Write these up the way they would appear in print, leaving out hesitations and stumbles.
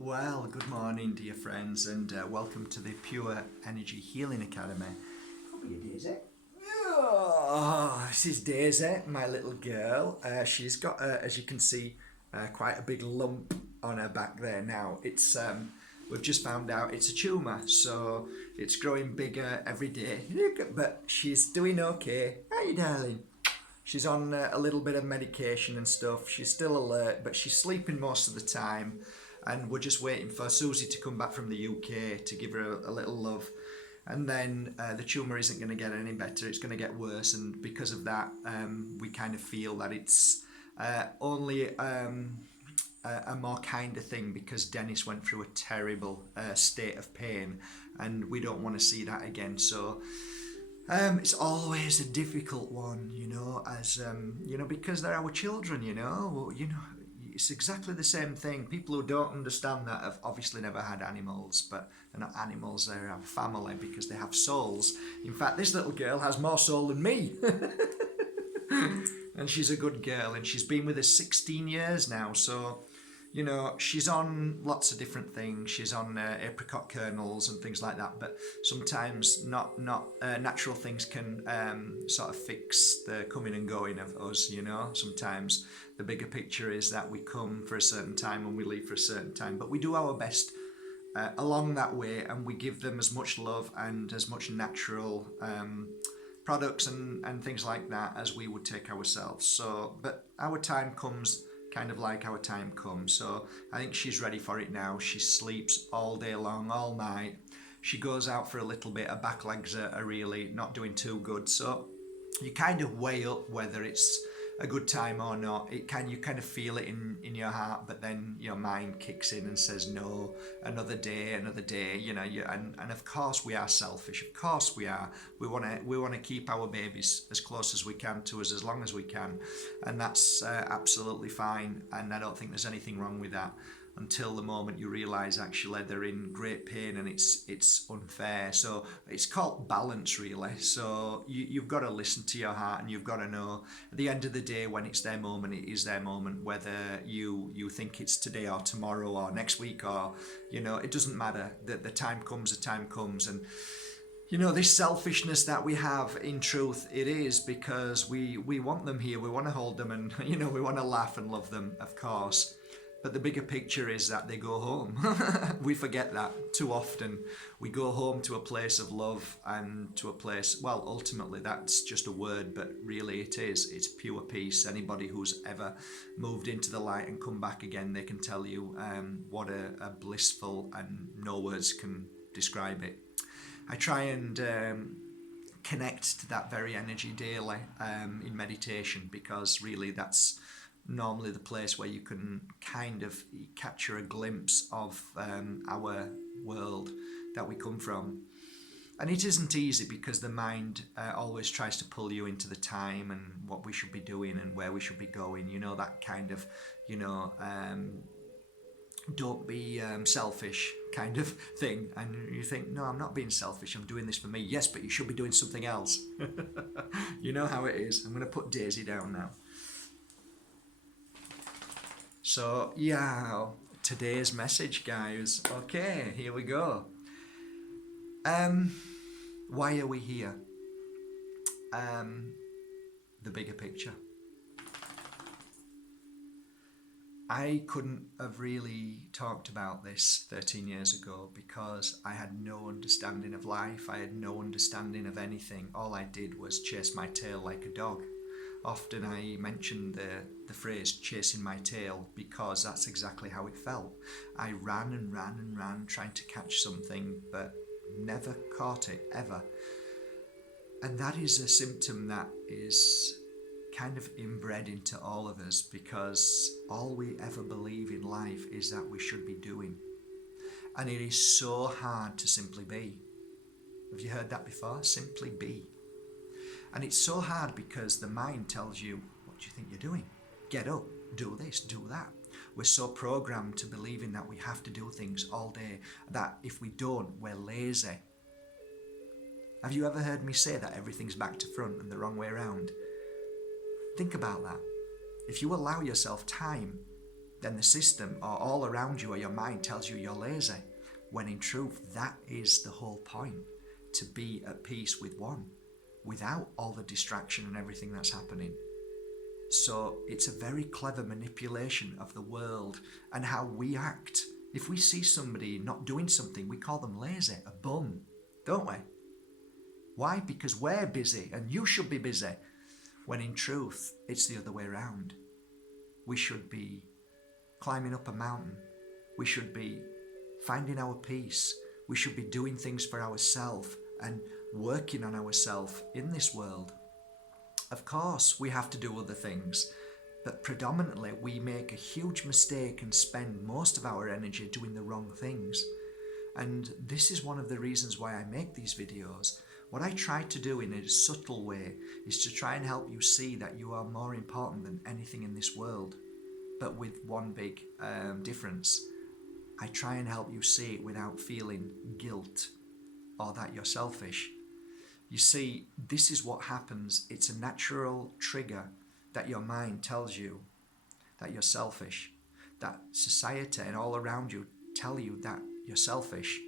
Well, good morning, dear friends, and welcome to the Pure Energy Healing Academy. Come here, Daisy. Oh, this is Daisy, my little girl. She's got, as you can see, quite a big lump on her back there now. We've just found out it's a tumour, so it's growing bigger every day. But she's doing okay. Hi, darling. She's on a little bit of medication and stuff. She's still alert, but she's sleeping most of the time. And we're just waiting for Susie to come back from the UK to give her a little love. And then the tumour isn't going to get any better. It's going to get worse. And because of that, we kind of feel that it's only a more kinder thing because Dennis went through a terrible state of pain. And we don't want to see that again. So it's always a difficult one, as because they're our children, it's exactly the same thing. People who don't understand that have obviously never had animals, but they're not animals, they're our family because they have souls. In fact, this little girl has more soul than me. And she's a good girl, and she's been with us 16 years now, so she's on lots of different things. She's on apricot kernels and things like that, but sometimes not natural things can sort of fix the coming and going of us. Sometimes the bigger picture is that we come for a certain time and we leave for a certain time, but we do our best along that way, and we give them as much love and as much natural products and things like that as we would take ourselves. So, but our time comes kind of like our time comes. So I think she's ready for it now. She sleeps all day long, all night. She goes out for a little bit. Her back legs are really not doing too good. So you kind of weigh up whether it's a good time or not. You kind of feel it in your heart, but then your mind kicks in and says no, another day, and of course we are selfish. Of course we are. We want to keep our babies as close as we can to us as long as we can, and that's absolutely fine. And I don't think there's anything wrong with that, until the moment you realise actually they're in great pain and it's unfair. So it's called balance, really. So you've got to listen to your heart, and you've got to know at the end of the day, when it's their moment, it is their moment, whether you think it's today or tomorrow or next week, or it doesn't matter. The time comes, and this selfishness that we have, in truth, it is because we want them here. We want to hold them, and we want to laugh and love them, of course. But the bigger picture is that they go home. We forget that too often. We go home to a place of love, and to a place, well, ultimately that's just a word, but really it is. It's pure peace. Anybody who's ever moved into the light and come back again, they can tell you what a blissful, and no words can describe it. I try and connect to that very energy daily in meditation, because really that's normally the place where you can kind of capture a glimpse of our world that we come from. And it isn't easy, because the mind always tries to pull you into the time and what we should be doing and where we should be going, that kind of don't be selfish kind of thing. And you think, no, I'm not being selfish, I'm doing this for me. Yes, but you should be doing something else. You know how it is. I'm going to put Daisy down now. So yeah, today's message, guys. Okay, here we go. Why are we here? The bigger picture. I couldn't have really talked about this 13 years ago, because I had no understanding of life. I had no understanding of anything. All I did was chase my tail like a dog. Often I mention the phrase chasing my tail, because that's exactly how it felt. I ran and ran and ran, trying to catch something, but never caught it, ever. And that is a symptom that is kind of inbred into all of us, because all we ever believe in life is that we should be doing. And it is so hard to simply be. Have you heard that before? Simply be. And it's so hard because the mind tells you, what do you think you're doing? Get up, do this, do that. We're so programmed to believing that we have to do things all day, that if we don't, we're lazy. Have you ever heard me say that everything's back to front and the wrong way around? Think about that. If you allow yourself time, then the system or all around you or your mind tells you you're lazy. When in truth, that is the whole point, to be at peace with one, without all the distraction and everything that's happening. So it's a very clever manipulation of the world and how we act. If we see somebody not doing something, we call them lazy, a bum, don't we? Why? Because we're busy and you should be busy. When in truth, it's the other way around. We should be climbing up a mountain. We should be finding our peace. We should be doing things for ourselves and working on ourselves in this world. Of course, we have to do other things, but predominantly we make a huge mistake and spend most of our energy doing the wrong things. And this is one of the reasons why I make these videos. What I try to do in a subtle way is to try and help you see that you are more important than anything in this world, but with one big difference. I try and help you see it without feeling guilt or that you're selfish. You see, this is what happens. It's a natural trigger that your mind tells you that you're selfish, that society and all around you tell you that you're selfish,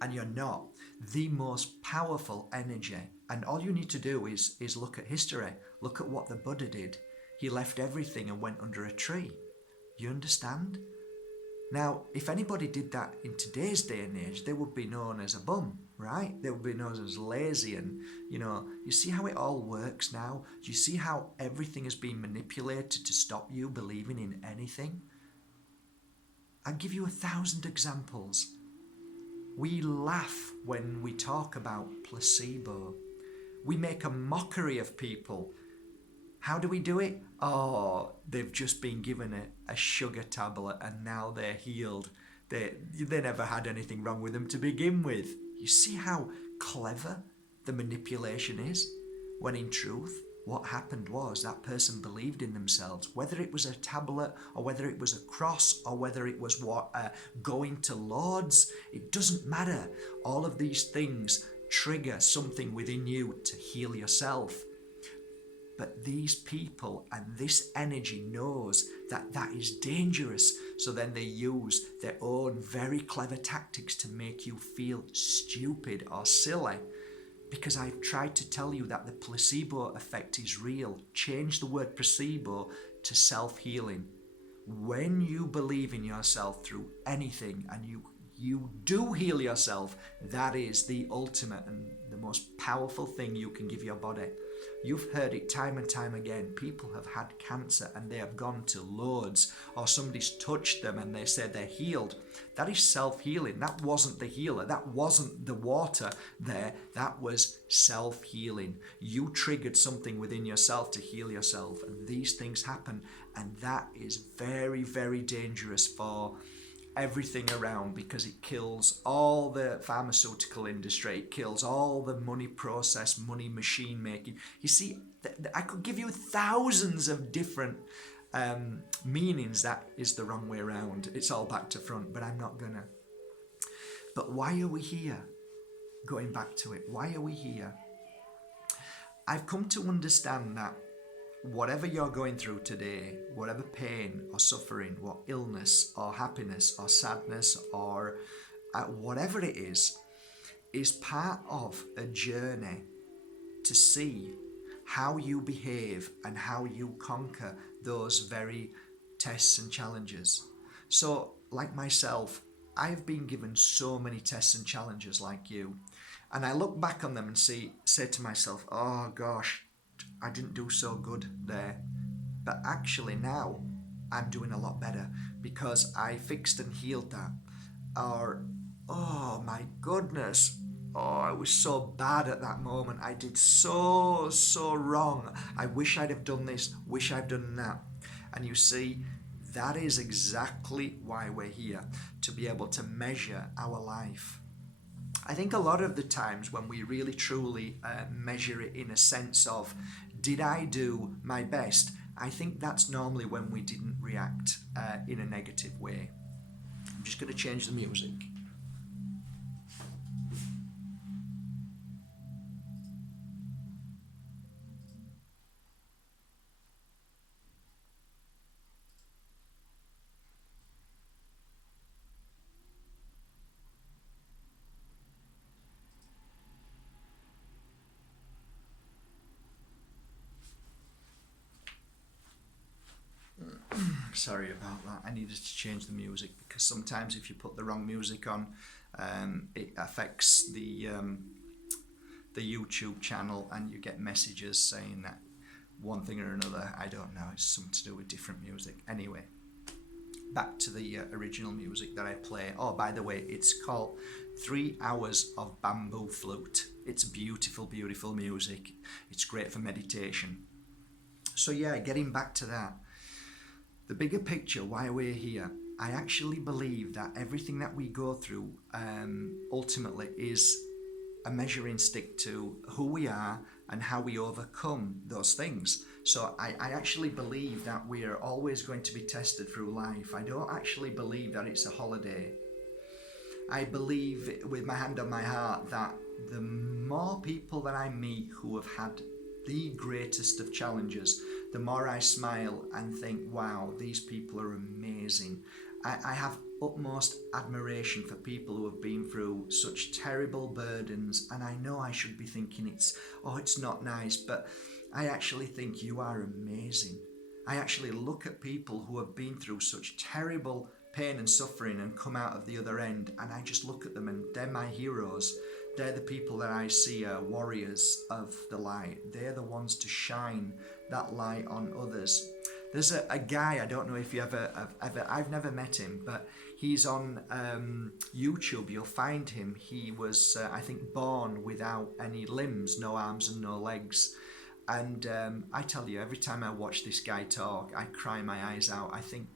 and you're not. The most powerful energy, and all you need to do is look at history. Look at what the Buddha did. He left everything and went under a tree. You understand? Now, if anybody did that in today's day and age, they would be known as a bum, right? They would be known as lazy. And, you see how it all works now? Do you see how everything has been manipulated to stop you believing in anything? I'll give you 1,000 examples. We laugh when we talk about placebo. We make a mockery of people. How do we do it? Oh, they've just been given a sugar tablet and now they're healed. They never had anything wrong with them to begin with. You see how clever the manipulation is? When in truth, what happened was that person believed in themselves, whether it was a tablet or whether it was a cross or whether it was going to Lord's, it doesn't matter. All of these things trigger something within you to heal yourself. But these people and this energy knows that that is dangerous. So then they use their own very clever tactics to make you feel stupid or silly. Because I've tried to tell you that the placebo effect is real. Change the word placebo to self-healing. When you believe in yourself through anything and you do heal yourself, that is the ultimate and the most powerful thing you can give your body. You've heard it time and time again. People have had cancer and they have gone to Lourdes, or somebody's touched them and they say they're healed. That is self-healing. That wasn't the healer. That wasn't the water there. That was self-healing. You triggered something within yourself to heal yourself, and these things happen, and that is very, very dangerous for everything around, because it kills all the pharmaceutical industry, it kills all the money process, money machine making. You see, I could give you thousands of different meanings that is the wrong way around. It's all back to front, but I'm not gonna. But why are we here? Going back to it, why are we here? I've come to understand that whatever you're going through today, whatever pain or suffering, what illness or happiness or sadness or whatever it is part of a journey to see how you behave and how you conquer those very tests and challenges. So, like myself, I've been given so many tests and challenges like you, and I look back on them and say to myself, oh gosh, I didn't do so good there. But actually now I'm doing a lot better because I fixed and healed that. Or, oh my goodness, oh, I was so bad at that moment. I did so wrong. I wish I'd have done this, wish I'd done that. And you see, that is exactly why we're here, to be able to measure our life. I think a lot of the times when we really truly measure it in a sense of, did I do my best? I think that's normally when we didn't react in a negative way. I'm just going to change the music. Sorry about that. I needed to change the music because sometimes if you put the wrong music on, it affects the YouTube channel, and you get messages saying that one thing or another. I don't know. It's something to do with different music. Anyway, back to the original music that I play. Oh, by the way, it's called 3 Hours of Bamboo Flute. It's beautiful, beautiful music. It's great for meditation. So yeah, getting back to that, the bigger picture, why we're here, I actually believe that everything that we go through ultimately is a measuring stick to who we are and how we overcome those things. So I actually believe that we are always going to be tested through life. I don't actually believe that it's a holiday. I believe with my hand on my heart that the more people that I meet who have had the greatest of challenges, the more I smile and think, wow, these people are amazing. I have utmost admiration for people who have been through such terrible burdens, and I know I should be thinking it's not nice, but I actually think you are amazing. I actually look at people who have been through such terrible pain and suffering and come out of the other end, and I just look at them and they're my heroes. They're the people that I see are warriors of the light. They're the ones to shine that light on others. There's a guy, I don't know if you I've never met him, but he's on YouTube. You'll find him. He was, I think, born without any limbs, no arms and no legs. And I tell you, every time I watch this guy talk, I cry my eyes out. I think,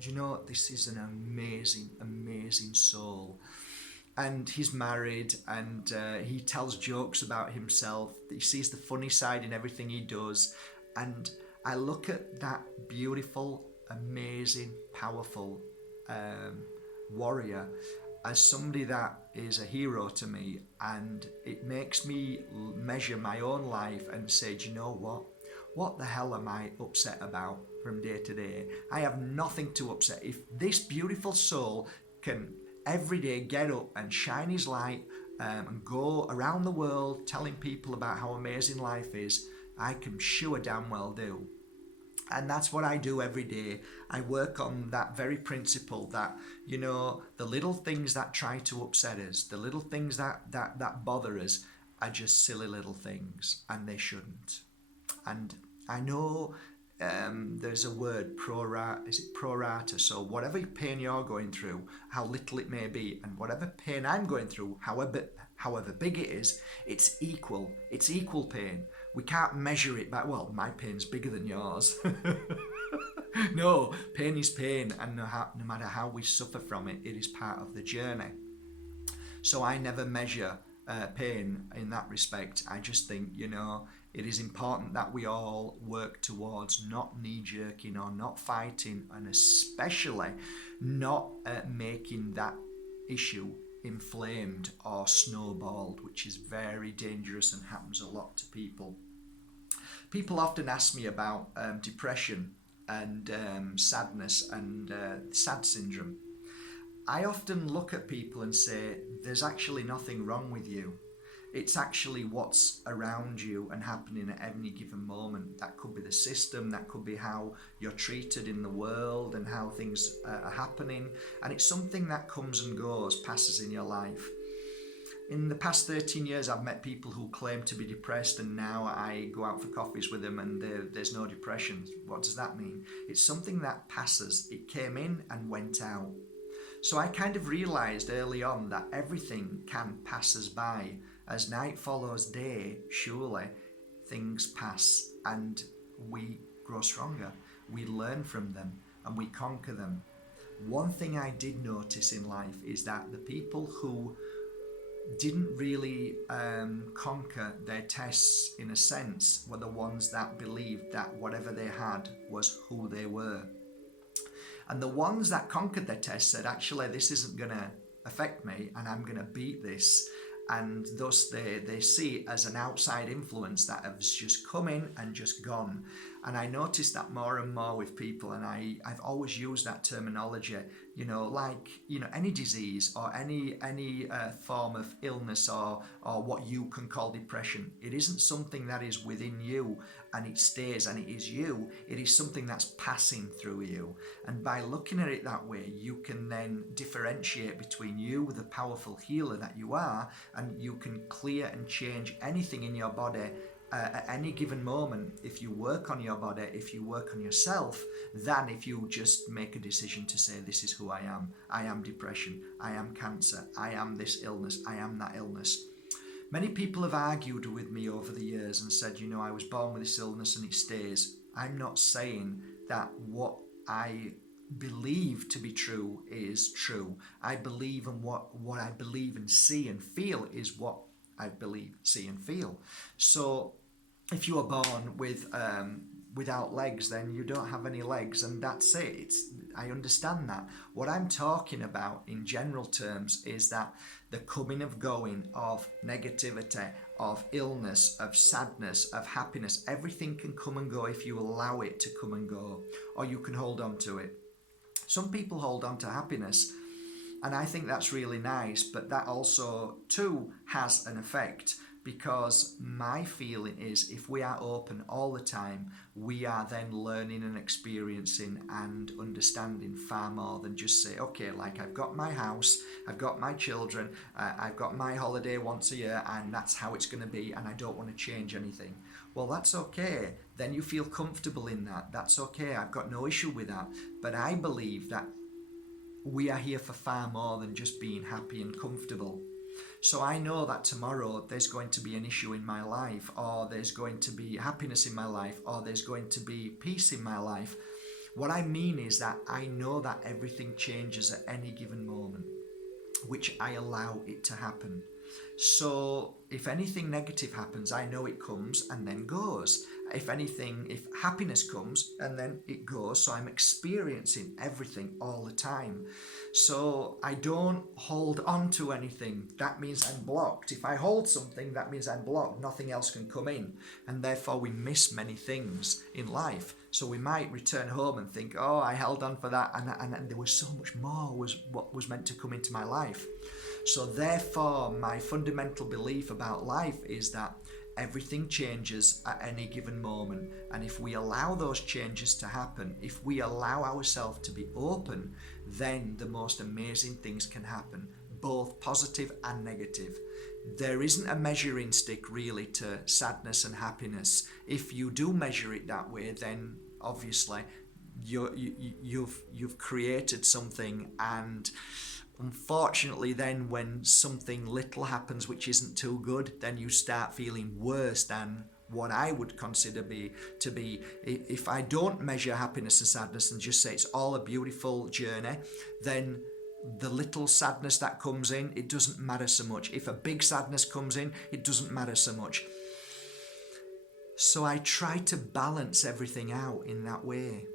you know, this is an amazing, amazing soul. And he's married, and he tells jokes about himself. He sees the funny side in everything he does. And I look at that beautiful, amazing, powerful warrior as somebody that is a hero to me, and it makes me measure my own life and say, do you know what? What the hell am I upset about from day to day? I have nothing to upset. If this beautiful soul can every day get up and shine his light and go around the world telling people about how amazing life is, I can sure damn well do. And that's what I do every day. I work on that very principle that, you know, the little things that try to upset us, the little things that bother us are just silly little things, and they shouldn't. And I know there's a word, prorata? So whatever pain you're going through, how little it may be, and whatever pain I'm going through, however big it is, it's equal pain. We can't measure it by, well, my pain's bigger than yours. No, pain is pain, and no matter how we suffer from it, it is part of the journey. So I never measure pain in that respect. I just think, you know, it is important that we all work towards not knee-jerking or not fighting, and especially not making that issue inflamed or snowballed, which is very dangerous and happens a lot to people. People often ask me about depression and sadness and SAD syndrome. I often look at people and say, there's actually nothing wrong with you. It's actually what's around you and happening at any given moment. That could be the system, that could be how you're treated in the world and how things are happening. And it's something that comes and goes, passes in your life. In the past 13 years, I've met people who claim to be depressed, and now I go out for coffees with them and there's no depression. What does that mean? It's something that passes. It came in and went out. So I kind of realised early on that everything can pass us by. As night follows day, surely things pass and we grow stronger. We learn from them and we conquer them. One thing I did notice in life is that the people who didn't really conquer their tests, in a sense, were the ones that believed that whatever they had was who they were. And the ones that conquered their tests said, actually, this isn't going to affect me and I'm going to beat this. And thus they see it as an outside influence that has just come in and just gone. And I notice that more and more with people, and I've always used that terminology, like, any disease or any form of illness or what you can call depression. It isn't something that is within you and it stays and it is you. It is something that's passing through you. And by looking at it that way, you can then differentiate between you, the powerful healer that you are, and you can clear and change anything in your body at any given moment if you work on your body, if you work on yourself, than if you just make a decision to say, this is who I am. I am depression. I am cancer. I am this illness. I am that illness. Many people have argued with me over the years and said, I was born with this illness and it stays. I'm not saying that what I believe to be true is true. I believe in what I believe and see and feel is what I believe, see and feel. So if you are born without legs, then you don't have any legs, and that's it. I understand that. What I'm talking about in general terms is that the coming and going of negativity, of illness, of sadness, of happiness, everything can come and go if you allow it to come and go, or you can hold on to it. Some people hold on to happiness, and I think that's really nice, but that also too has an effect, because my feeling is if we are open all the time, we are then learning and experiencing and understanding far more than just say, okay, like I've got my house, I've got my children, I've got my holiday once a year, and that's how it's going to be, and I don't want to change anything. Well, that's okay. Then you feel comfortable in that. That's okay. I've got no issue with that. But I believe that we are here for far more than just being happy and comfortable. So I know that tomorrow there's going to be an issue in my life, or there's going to be happiness in my life, or there's going to be peace in my life. What I mean is that I know that everything changes at any given moment, which I allow it to happen. So if anything negative happens, I know it comes and then goes. If happiness comes and then it goes, so I'm experiencing everything all the time. So I don't hold on to anything. That means I'm blocked. If I hold something, that means I'm blocked. Nothing else can come in. And therefore we miss many things in life. So we might return home and think, oh, I held on for that, and there was so much more was what was meant to come into my life. So therefore, my fundamental belief about life is that everything changes at any given moment. And if we allow those changes to happen, if we allow ourselves to be open, then the most amazing things can happen, both positive and negative. There isn't a measuring stick really to sadness and happiness. If you do measure it that way, then obviously you've created something, and unfortunately then when something little happens which isn't too good, then you start feeling worse than what I would consider to be. If I don't measure happiness and sadness and just say it's all a beautiful journey, then the little sadness that comes in, it doesn't matter so much. If a big sadness comes in, it doesn't matter so much. So I try to balance everything out in that way.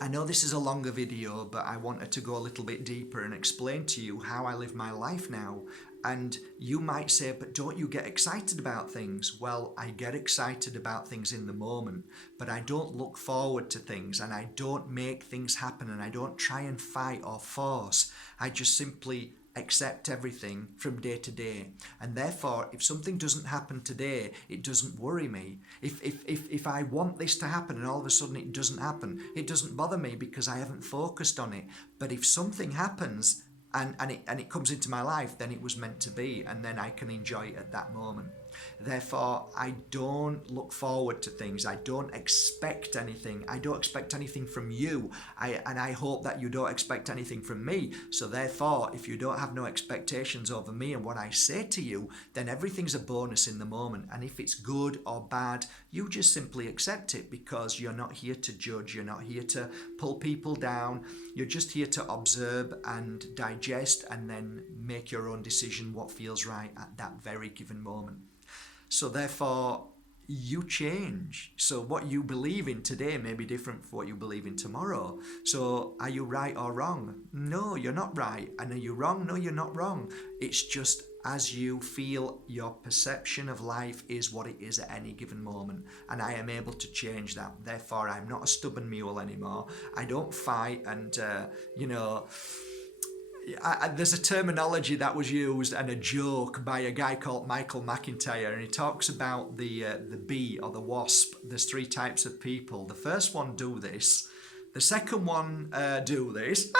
I know this is a longer video, but I wanted to go a little bit deeper and explain to you how I live my life now. And you might say, but don't you get excited about things? Well, I get excited about things in the moment, but I don't look forward to things, and I don't make things happen, and I don't try and fight or force. I just simply accept everything from day to day. And therefore, if something doesn't happen today, it doesn't worry me. If I want this to happen and all of a sudden it doesn't happen, it doesn't bother me because I haven't focused on it. But if something happens and it comes into my life, then it was meant to be, and then I can enjoy it at that moment. Therefore, I don't look forward to things. I don't expect anything. I don't expect anything from you. And I hope that you don't expect anything from me. So therefore, if you don't have no expectations over me and what I say to you, then everything's a bonus in the moment. And if it's good or bad, you just simply accept it, because you're not here to judge. You're not here to pull people down. You're just here to observe and digest and then make your own decision what feels right at that very given moment. So therefore, you change. So what you believe in today may be different from what you believe in tomorrow. So are you right or wrong? No, you're not right. And are you wrong? No, you're not wrong. It's just as you feel, your perception of life is what it is at any given moment. And I am able to change that. Therefore, I'm not a stubborn mule anymore. I don't fight and, there's a terminology that was used and a joke by a guy called Michael McIntyre, and he talks about the bee or the wasp. There's three types of people. The first one do this, the second one do this,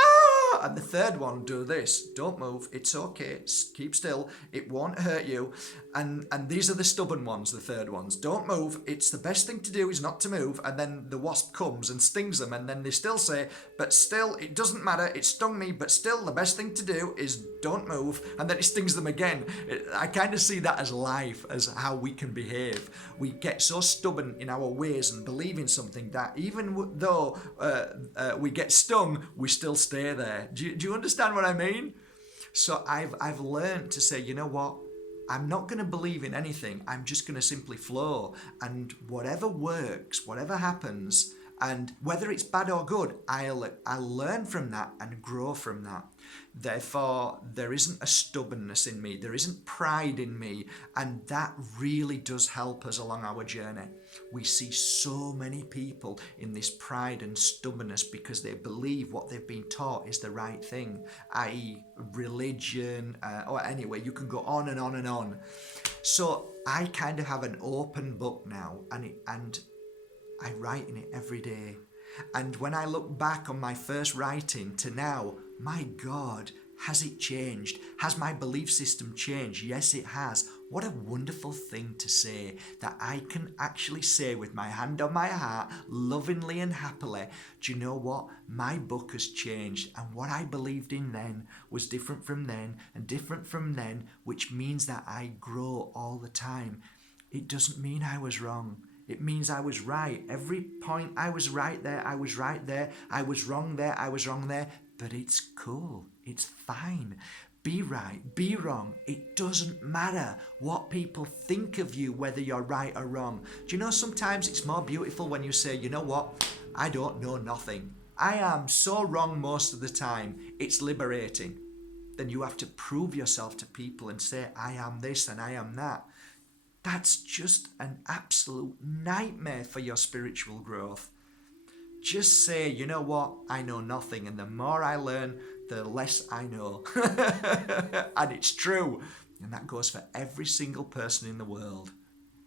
and the third one do this. Don't move. It's okay. Keep still. It won't hurt you. And these are the stubborn ones, the third ones. Don't move. It's the best thing to do is not to move. And then the wasp comes and stings them. And then they still say, but still, it doesn't matter. It stung me. But still, the best thing to do is don't move. And then it stings them again. I kind of see that as life, as how we can behave. We get so stubborn in our ways and believe in something that even though we get stung, we still stay there. Do you understand what I mean? So I've learned to say, you know what? I'm not going to believe in anything. I'm just going to simply flow. And whatever works, whatever happens, and whether it's bad or good, I'll learn from that and grow from that. Therefore, there isn't a stubbornness in me. There isn't pride in me. And that really does help us along our journey. We see so many people in this pride and stubbornness because they believe what they've been taught is the right thing, i.e. religion, or anyway, you can go on and on and on. So I kind of have an open book now, and I write in it every day. And when I look back on my first writing to now, my God, has it changed? Has my belief system changed? Yes, it has. What a wonderful thing to say, that I can actually say with my hand on my heart, lovingly and happily, do you know what? My book has changed, and what I believed in then was different from then and different from then, which means that I grow all the time. It doesn't mean I was wrong. It means I was right. Every point I was right there, I was right there. I was wrong there, I was wrong there. But it's cool. It's fine. Be right, be wrong. It doesn't matter what people think of you, whether you're right or wrong. Do you know, sometimes it's more beautiful when you say, you know what? I don't know nothing. I am so wrong most of the time. It's liberating. Then you have to prove yourself to people and say, I am this and I am that. That's just an absolute nightmare for your spiritual growth. Just say, you know what, I know nothing, and the more I learn, the less I know. And it's true. And that goes for every single person in the world.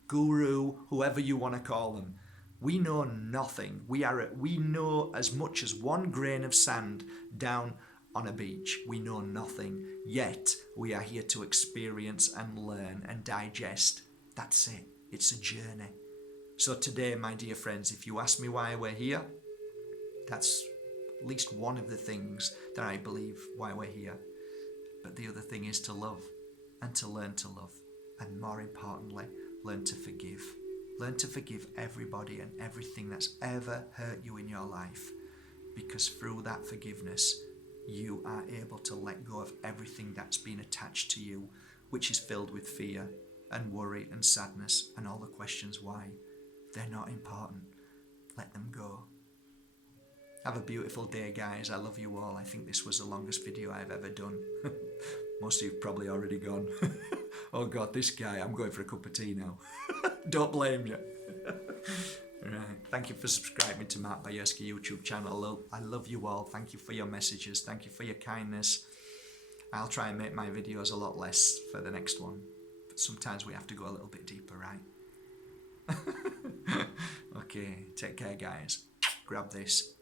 Guru, whoever you want to call them. We know nothing. We know as much as one grain of sand down on a beach. We know nothing. Yet we are here to experience and learn and digest. That's it. It's a journey. So today, my dear friends, if you ask me why we're here, that's at least one of the things that I believe why we're here. But the other thing is to love and to learn to love. And more importantly, learn to forgive. Learn to forgive everybody and everything that's ever hurt you in your life. Because through that forgiveness, you are able to let go of everything that's been attached to you, which is filled with fear and worry and sadness and all the questions why. They're not important. Let them go. Have a beautiful day, guys. I love you all. I think this was the longest video I've ever done. Most of you have probably already gone. Oh God, this guy, I'm going for a cup of tea now. Don't blame you. Right. Thank you for subscribing to Mark Bajerski YouTube channel. I love you all. Thank you for your messages. Thank you for your kindness. I'll try and make my videos a lot less for the next one. But sometimes we have to go a little bit deeper, right? Okay, take care, guys. Grab this.